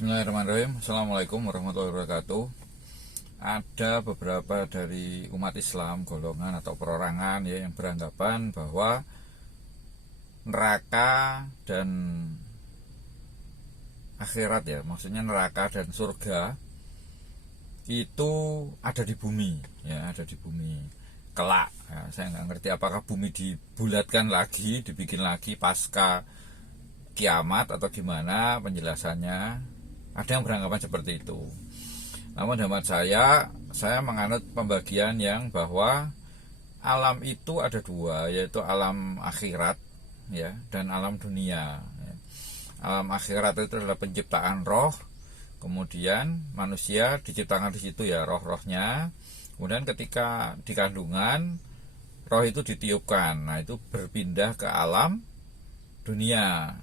Bismillahirrahmanirrahim. Assalamualaikum warahmatullahi wabarakatuh. Ada beberapa dari umat Islam, golongan atau perorangan ya, yang beranggapan bahwa neraka dan akhirat ya, maksudnya neraka dan surga itu ada di bumi ya, ada di bumi kelak ya. Saya nggak ngerti apakah bumi dibulatkan lagi, dibikin lagi pasca kiamat atau gimana penjelasannya. Ada yang beranggapan seperti itu. Namun hemat saya menganut pembagian yang bahwa alam itu ada dua, yaitu alam akhirat ya dan alam dunia. Alam akhirat itu adalah penciptaan roh, kemudian manusia diciptakan di situ ya, roh-rohnya. Kemudian ketika di kandungan, roh itu ditiupkan. Nah, itu berpindah ke alam dunia.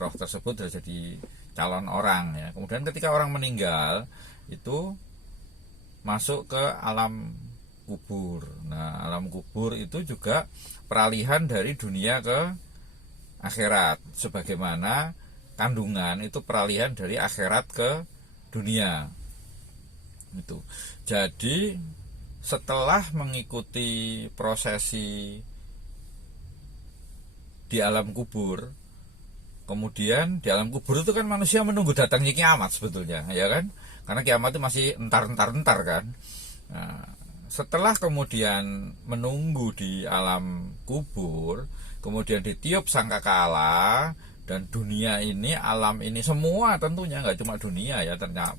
Roh tersebut sudah jadi calon orang ya. Kemudian ketika orang meninggal itu masuk ke alam kubur. Nah, alam kubur itu juga peralihan dari dunia ke akhirat, sebagaimana kandungan itu peralihan dari akhirat ke dunia. Itu. Jadi setelah mengikuti prosesi di alam kubur, kemudian di alam kubur itu kan manusia menunggu datangnya kiamat sebetulnya, ya kan? Karena kiamat itu masih entar kan. Nah, setelah kemudian menunggu di alam kubur, kemudian ditiup sangkakala, dan dunia ini, alam ini semua tentunya, nggak cuma dunia ya, ternyata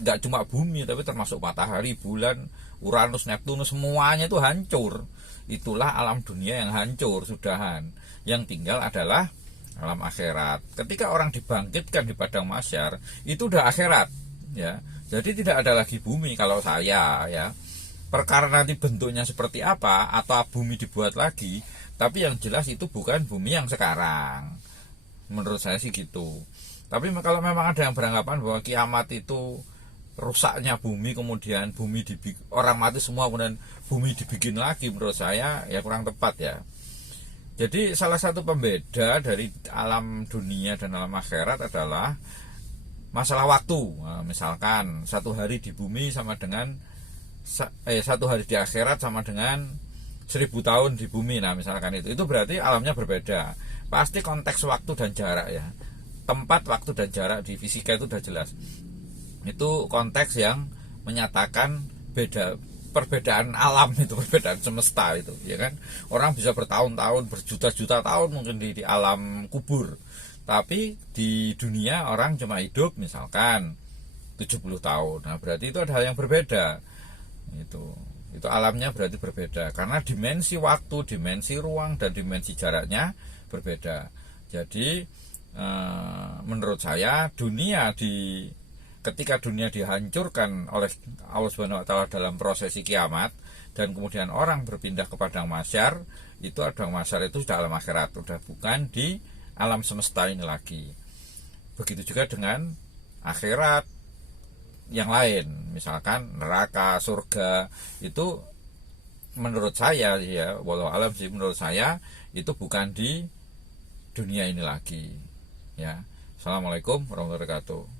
nggak cuma bumi, tapi termasuk matahari, bulan, Uranus, Neptunus, semuanya itu hancur. Itulah alam dunia yang hancur sudahan. Yang tinggal adalah alam akhirat. Ketika orang dibangkitkan di padang mahsyar, itu udah akhirat ya. Jadi tidak ada lagi bumi kalau saya ya. Perkara nanti bentuknya seperti apa atau bumi dibuat lagi, tapi yang jelas itu bukan bumi yang sekarang. Menurut saya sih gitu. Tapi kalau memang ada yang beranggapan bahwa kiamat itu rusaknya bumi, kemudian bumi orang mati semua, kemudian bumi dibikin lagi, menurut saya ya kurang tepat ya. Jadi salah satu pembeda dari alam dunia dan alam akhirat adalah masalah waktu. Nah, misalkan satu hari di bumi sama dengan satu hari di akhirat sama dengan 1000 tahun di bumi. Nah, misalkan itu berarti alamnya berbeda. Pasti konteks waktu dan jarak ya. Tempat, waktu dan jarak di fisika itu sudah jelas. Itu konteks yang menyatakan perbedaan alam itu, perbedaan semesta itu, ya kan. Orang bisa bertahun-tahun, berjuta-juta tahun mungkin di alam kubur. Tapi di dunia orang cuma hidup misalkan 70 tahun. Nah, berarti itu ada hal yang berbeda. Itu alamnya berarti berbeda karena dimensi waktu, dimensi ruang dan dimensi jaraknya berbeda. Jadi menurut saya ketika dunia dihancurkan oleh Allah Subhanahu wa taala dalam prosesi kiamat dan kemudian orang berpindah ke padang mahsyar, itu padang mahsyar itu sudah alam akhirat, sudah bukan di alam semesta ini lagi. Begitu juga dengan akhirat yang lain, misalkan neraka, surga, itu menurut saya ya, walau alam sih, menurut saya itu bukan di dunia ini lagi ya. Assalamualaikum warahmatullahi wabarakatuh.